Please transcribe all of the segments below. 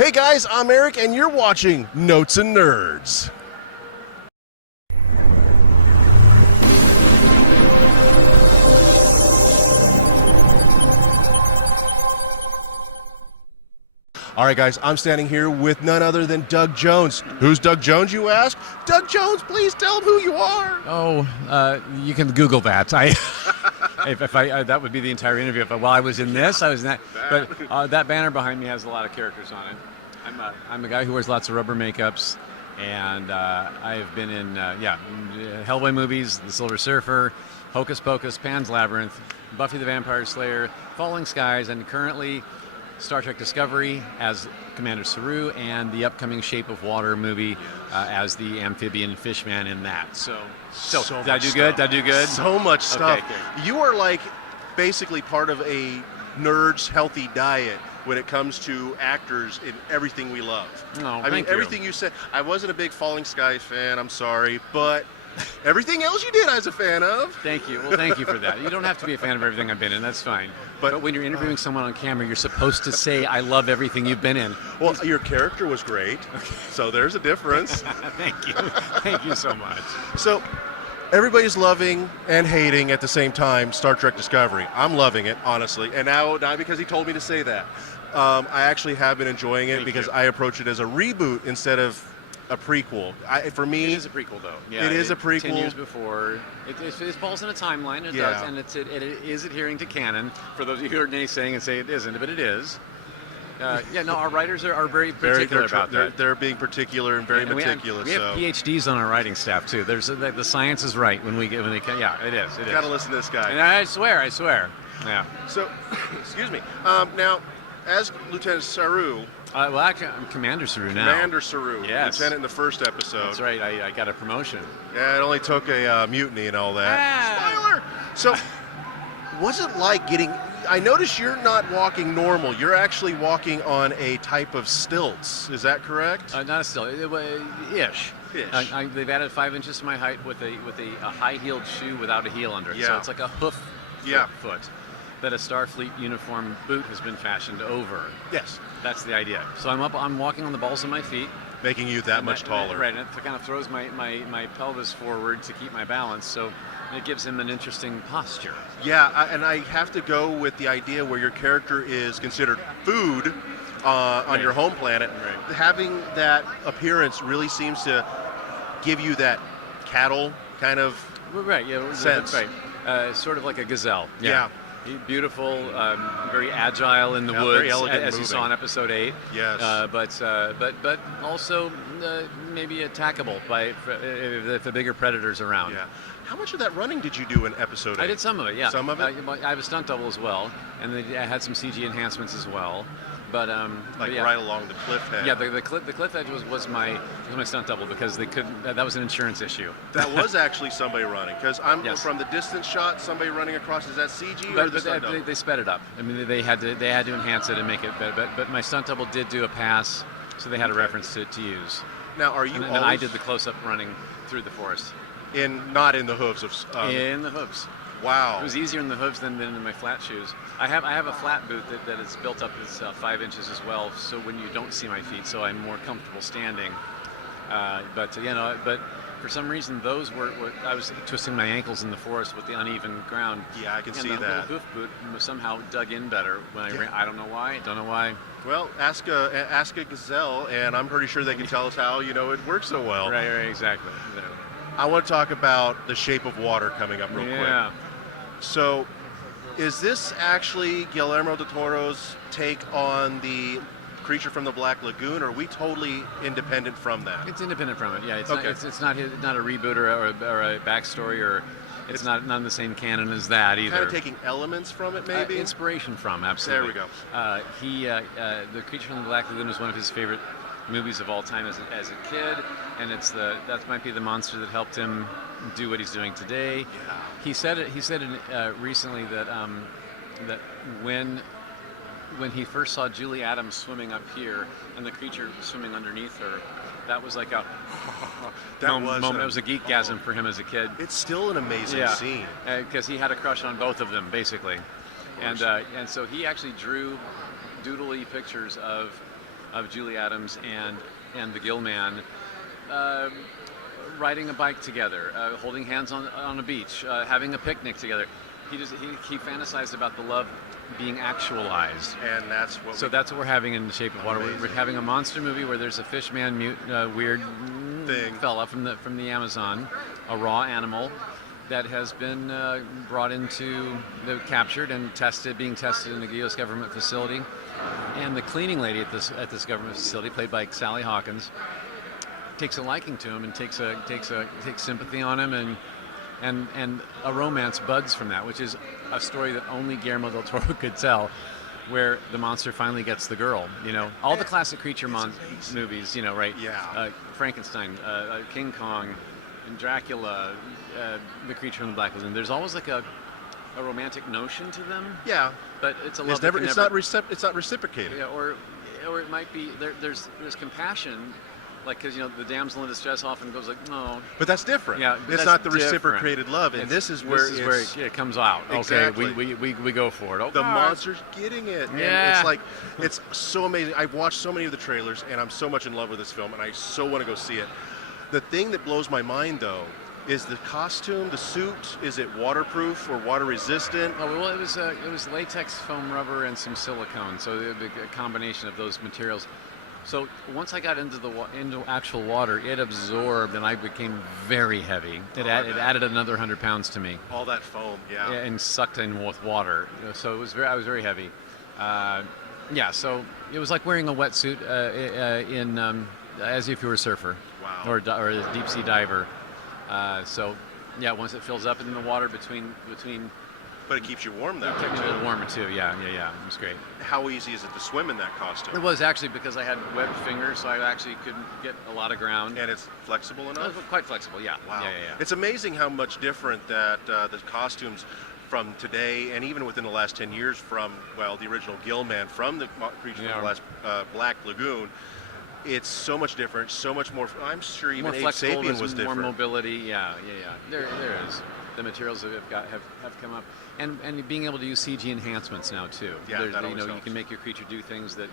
Hey guys, I'm Eric, and you're watching Notes and Nerds. All right, guys, I'm standing here with none other than Doug Jones. Who's Doug Jones, you ask? Doug Jones, please tell them who you are. You can Google that. That would be the entire interview. While I was in this, I was in that. But that banner behind me has a lot of characters on it. I'm a guy who wears lots of rubber makeups, and I have been in Hellboy movies, The Silver Surfer, Hocus Pocus, Pan's Labyrinth, Buffy the Vampire Slayer, Falling Skies, and currently Star Trek Discovery as Commander Saru, and the upcoming Shape of Water movie as the amphibian fishman in that. So did I do good? Did I do good? So much stuff. Okay. You are like basically part of a nerd's healthy diet when it comes to actors in everything we love. Everything you said. I wasn't a big Falling Skies fan, I'm sorry, but everything else you did I was a fan of. Thank you. Well, thank you for that. You don't have to be a fan of everything I've been in, that's fine. But when you're interviewing someone on camera, you're supposed to say, I love everything you've been in. Well, your character was great, so there's a difference. Thank you. Thank you so much. So, everybody's loving and hating at the same time Star Trek Discovery. I'm loving it, honestly, and now not because he told me to say that. I actually have been enjoying it because I approach it as a reboot instead of a prequel. For me, it is a prequel, though. Yeah, it is a prequel. 10 years before. It falls in a timeline. It does, and it is adhering to canon. For those of you who are naysaying and say it isn't, but it is. Our writers are very particular about that. They're being particular and very meticulous. We have PhDs on our writing staff too. The science is right when it is. You gotta listen to this guy. And I swear. Yeah. So, excuse me. Now, as Lieutenant Saru. Actually, I'm Commander Saru now. Commander Saru. Yes. Lieutenant in the first episode. That's right. I got a promotion. Yeah, it only took a mutiny and all that. Spoiler! So, what's it like getting... I notice you're not walking normal. You're actually walking on a type of stilts. Is that correct? Not a stilt. Ish. They've added 5 inches to my height with a high-heeled shoe without a heel under it. Yeah. So it's like a hoof foot that a Starfleet uniform boot has been fashioned over. Yes. That's the idea. So I'm walking on the balls of my feet. Making you that much taller. Right, and it kind of throws my pelvis forward to keep my balance, so it gives him an interesting posture. Yeah, and I have to go with the idea where your character is considered food on your home planet. Right. Having that appearance really seems to give you that cattle kind of sense. Right. Sort of like a gazelle. Yeah. Beautiful, very agile in the woods, very elegant as you saw in episode 8. Yes. But also maybe attackable if the bigger predators around. Yeah. How much of that running did you do in episode 8? I did some of it, yeah. Some of it? I have a stunt double as well, and I had some CG enhancements as well. But right along the cliff edge. Yeah, the cliff edge was my stunt double because they couldn't. That was an insurance issue. That was actually somebody running because from the distance shot, somebody running across. Is that CG or the stunt double? They sped it up. I mean, they had to enhance it and make it better. But my stunt double did do a pass, so they had a reference to use. Now, are you? And I did the close-up running through the forest. Not in the hooves of. In the hooves. Wow. It was easier in the hooves than in my flat shoes. I have a flat boot that is built up as 5 inches as well, so when you don't see my feet, so I'm more comfortable standing. But for some reason those were I was twisting my ankles in the forest with the uneven ground. Yeah, I can see the that. The hoof boot somehow dug in better when I ran. I don't know why. Well, ask a gazelle, and I'm pretty sure they can tell us how it works so well. Right, exactly. I want to talk about the Shape of Water coming up real quick. So, is this actually Guillermo del Toro's take on the Creature from the Black Lagoon, or are we totally independent from that? It's independent from it. Yeah, it's okay. It's not a reboot or a backstory, or it's not in the same canon as that either. Kind of taking elements from it, maybe. Inspiration from, absolutely. There we go. The Creature from the Black Lagoon was one of his favorite movies of all time as a kid, and that might be the monster that helped him do what he's doing today. Yeah. He said recently that when he first saw Julie Adams swimming up here and the creature swimming underneath her, that was like a moment. It was a geekgasm for him as a kid. It's still an amazing scene because he had a crush on both of them basically, and so he actually drew doodly pictures of of Julie Adams and the Gill Man riding a bike together, holding hands on a beach, having a picnic together. He fantasized about the love being actualized, and that's what we're having in The Shape of Water. We're having a monster movie where there's a fishman, weird fella from the Amazon, a raw animal that has been captured and being tested in a U.S. government facility, and the cleaning lady at this government facility, played by Sally Hawkins, takes a liking to him and takes sympathy on him, and a romance buds from that, which is a story that only Guillermo del Toro could tell, where the monster finally gets the girl. All the classic creature movies, right? Yeah. Frankenstein, King Kong, and Dracula, the creature in the Black Lagoon. There's always like a romantic notion to them. Yeah. But it's a love. It's not reciprocated. Yeah, or it might be there's compassion. Like, because the damsel in distress often goes like, no. But that's different. Yeah, it's not the reciprocated love, and this is where it comes out. Exactly. Okay, we go for it. The monster's getting it. Yeah. And it's so amazing. I've watched so many of the trailers, and I'm so much in love with this film, and I so want to go see it. The thing that blows my mind, though, is the costume, the suit. Is it waterproof or water resistant? Oh, well, it was latex, foam rubber, and some silicone. So a combination of those materials. So once I got into actual water, it absorbed, and I became very heavy. It added another 100 pounds to me. All that foam, yeah. And sucked in with water. So I was very heavy. So it was like wearing a wetsuit as if you were a surfer. Wow. Or a deep sea diver. Once it fills up in the water between. But it keeps you warm that way, Kept me a too. little warmer too. Yeah. It was great. How easy is it to swim in that costume? It was actually, because I had webbed fingers, so I actually couldn't get a lot of ground. And it's flexible enough? It was quite flexible, yeah. Wow. Yeah. It's amazing how much different that the costumes from today, and even within the last 10 years from, the original Gill Man, from the creature from the last Black Lagoon, it's so much different, so much more. I'm sure even Ape Sapien was different. More mobility, yeah. There is. The materials that have come up, and being able to use CG enhancements now too. Yeah, that always helps. You can make your creature do things that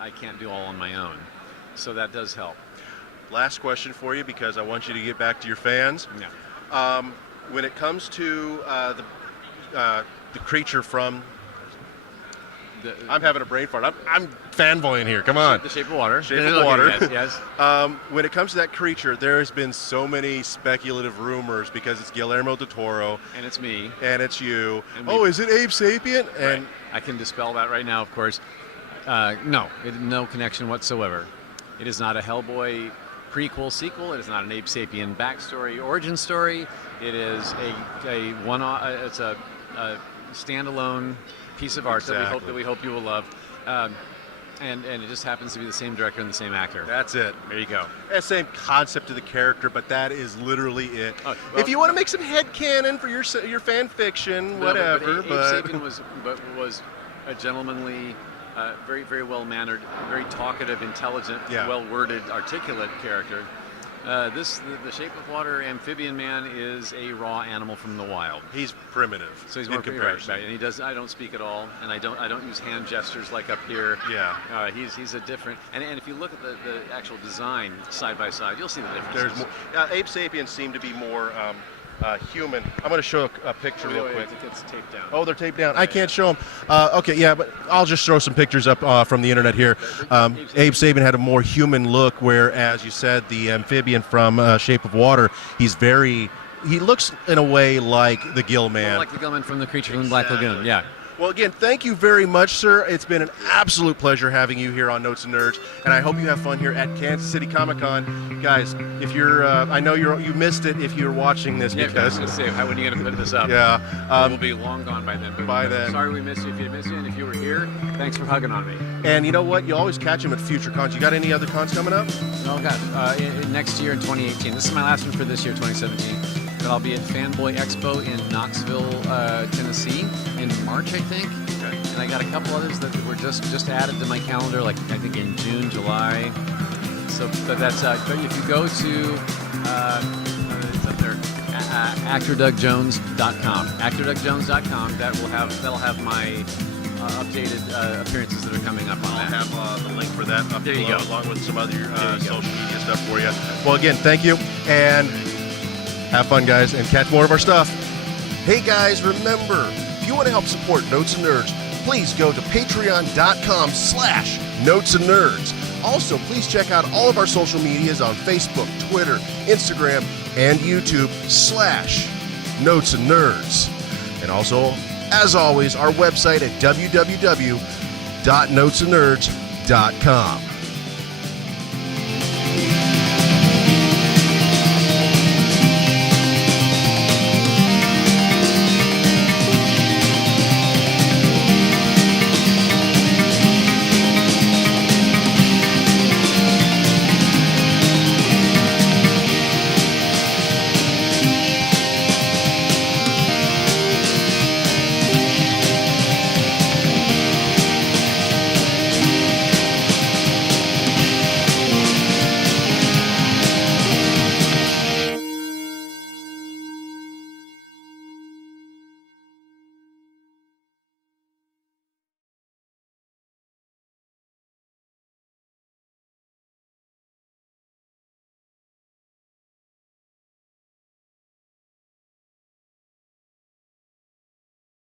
I can't do all on my own. So that does help. Last question for you, because I want you to get back to your fans. Yeah. When it comes to the creature from, I'm having a brain fart. I'm fanboying here. Come on. The Shape of Water. Shape of Water. Yes. When it comes to that creature, there has been so many speculative rumors, because it's Guillermo del Toro. And it's me. And it's you. Is it Ape Sapien? And right. I can dispel that right now, of course. No connection whatsoever. It is not a Hellboy prequel, sequel. It is not an Ape Sapien backstory, origin story. It is a one-off. It's a standalone piece of art that we hope you will love, and it just happens to be the same director and the same actor. That's it. There you go. Same concept of the character, but that is literally it. If you want to make some headcanon for your fan fiction, whatever. Ape Sapien was a gentlemanly, very, very well-mannered, very talkative, intelligent, well-worded, articulate character. The Shape of Water amphibian man is a raw animal from the wild. He's primitive. So he's more comparison. Right, and I don't speak at all, and I don't use hand gestures like up here. Yeah. He's a different, and if you look at the actual design side by side, you'll see the difference. There's more. Ape Sapiens seem to be more human. I'm going to show a picture real quick. It's taped down. Oh, they're taped down. I can't show them. But I'll just throw some pictures up from the internet here. Abe Sapien had a more human look, whereas you said the amphibian from Shape of Water, he looks in a way like the Gill Man. More like the Gill Man from the creature from the Black Lagoon, yeah. Well, again, thank you very much, sir. It's been an absolute pleasure having you here on Notes and Nerds, and I hope you have fun here at Kansas City Comic-Con. Guys, if you're, I know you missed it if you're watching this, because... I was going to say, how when are you going to put this up? Yeah. We'll be long gone by then. By then. Sorry we missed you. If you missed you, and if you were here, thanks for hugging on me. And you know what? You always catch him at future cons. You got any other cons coming up? Oh, God. Next year in 2018. This is my last one for this year, 2017. But I'll be at Fanboy Expo in Knoxville, Tennessee in March, I think. Okay. And I got a couple others that were just added to my calendar, like I think in June, July. So, but but if you go to it's up there, ActorDougJones.com, ActorDougJones.com, that'll have my updated appearances that are coming up on I'll that. have the link for that up There you below, go. along with some other you go. social media stuff for you. Well, again, thank you, and have fun, guys, and catch more of our stuff. Hey, guys, remember, if you want to help support Notes and Nerds, please go to patreon.com/Notes and Nerds. Also, please check out all of our social medias on Facebook, Twitter, Instagram, and YouTube /Notes and Nerds. And also, as always, our website at www.notesandnerds.com.